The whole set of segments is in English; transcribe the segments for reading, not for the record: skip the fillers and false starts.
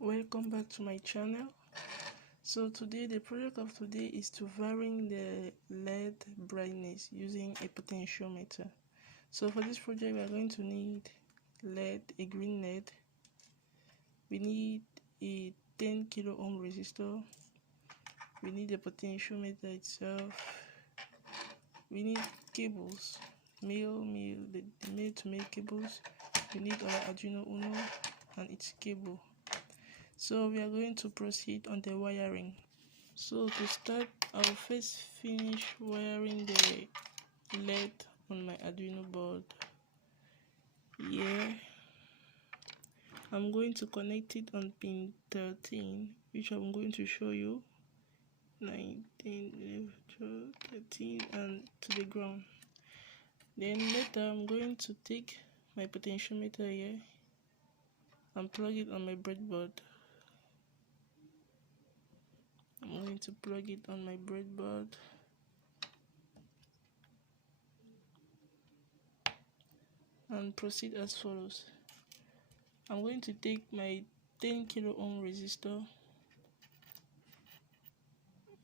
Welcome back to my channel. So today the project of today is to varying the LED brightness using a potentiometer. So for this project we are going to need a green LED. We need a 10 kilo ohm resistor. We need the potentiometer itself. We need cables, the male to male cables. We need our Arduino Uno and its cable. So we are going to proceed on the wiring. So to start, I will first finish wiring the LED on my Arduino board. Here, I'm going to connect it on pin 13, which I'm going to show you. 19, 11, 12, 13, and to the ground. Then later, I'm going to take my potentiometer here and plug it on my breadboard. I'm going to plug it on my breadboard. And proceed as follows. I'm going to take my 10 kilo ohm resistor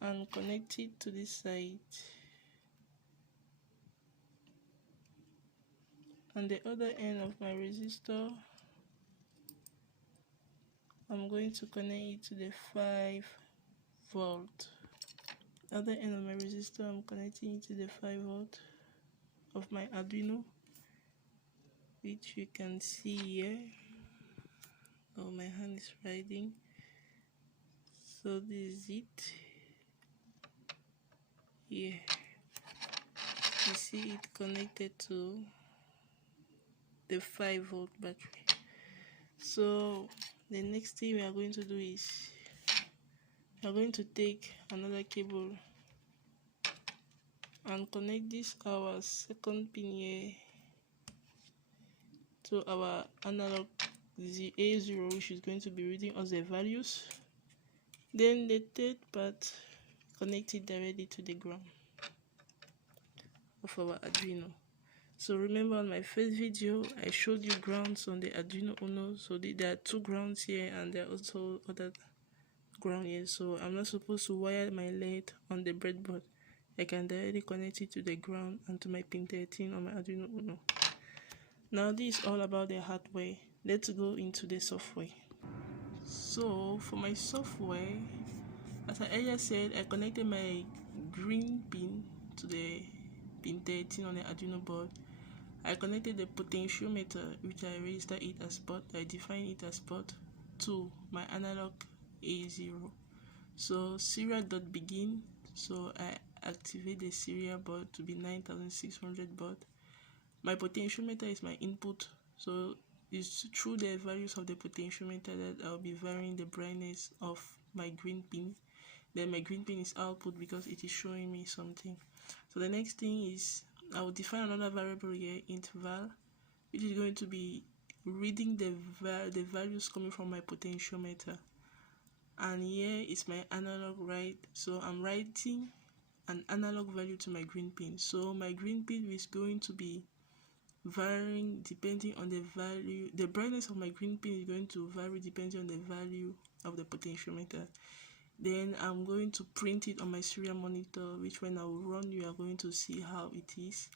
and connect it to this side. On the other end of my resistor, I'm going to connect it to the 5 volt. Other end of my resistor, I'm connecting it to the 5 volt of my Arduino, which you can see here. Oh, my hand is riding. So this is it. Here, you see it connected to the 5 volt battery. So the next thing we are going to do is we are going to take another cable and connect this our second pin here to our analog A0, which is going to be reading us the values. Then the third part, connect it directly to the ground of our Arduino. So remember, on my first video I showed you grounds on the Arduino Uno. So there are 2 grounds here and there are also other ground here. So I'm not supposed to wire my LED on the breadboard. I can directly connect it to the ground and to my pin 13 on my Arduino Uno. Now this is all about the hardware. Let's go into the software. So for my software, as I earlier said, I connected my green pin to the pin 13 on the Arduino board. I connected the potentiometer, which I registered it as port. I defined it as port to my analog A0. So serial.begin. So I activate the serial board to be 9600 baud. My potentiometer is my input. So it's through the values of the potentiometer that I'll be varying the brightness of my green pin. Then my green pin is output because it is showing me something. So the next thing is I will define another variable here, int val, which is going to be reading the values coming from my potentiometer. And here is my analog write. So I'm writing an analog value to my green pin. So my green pin is going to be varying depending on the value. The brightness of my green pin is going to vary depending on the value of the potentiometer. Then I'm going to print it on my serial monitor, which when I will run, you are going to see how it is.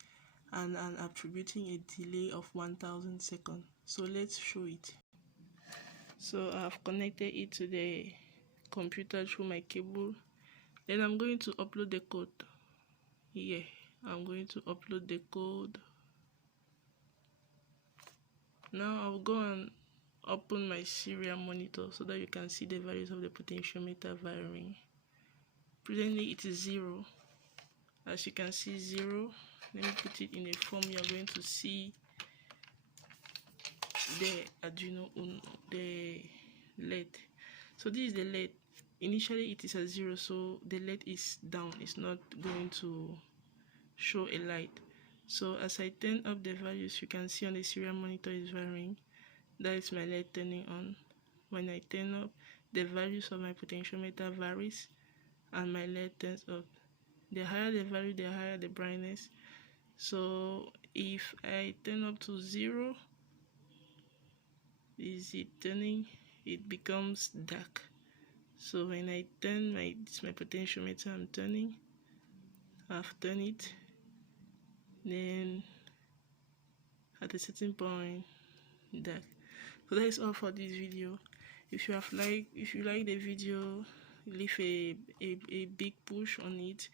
And I'm attributing a delay of 1000 seconds. So let's show it. So I've connected it to the computer through my cable. Then I'm going to upload the code. Here, I'm going to upload the code. Now I'll go and open my serial monitor so that you can see the values of the potentiometer varying. Presently it is 0. As you can see, 0. Let me put it in a form. You are going to see the Arduino Uno, the LED. So this is the LED. Initially it is at 0, so the LED is down. It's not going to show a light. So as I turn up the values, you can see on the serial monitor is varying. That is my LED turning on. When I turn up, the values of my potentiometer varies and my LED turns up. The higher the value, the higher the brightness. So if I turn up to 0, is it turning? it becomes dark. So when I turn my potentiometer, I'm turning, I've turned it, then at a certain point dark. So that is all for this video. If you like the video, leave a big push on it,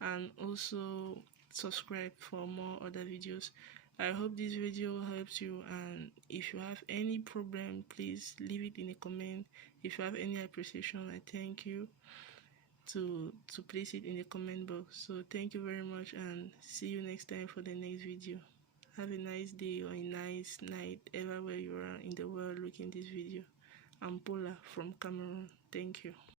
and also subscribe for more other videos. I hope this video helps you, and if you have any problem, please leave it in a comment. If you have any appreciation, I thank you to place it in the comment box. So thank you very much, and see you next time for the next video. Have a nice day or a nice night everywhere you are in the world looking this video. I'm Paula from Cameroon. Thank you.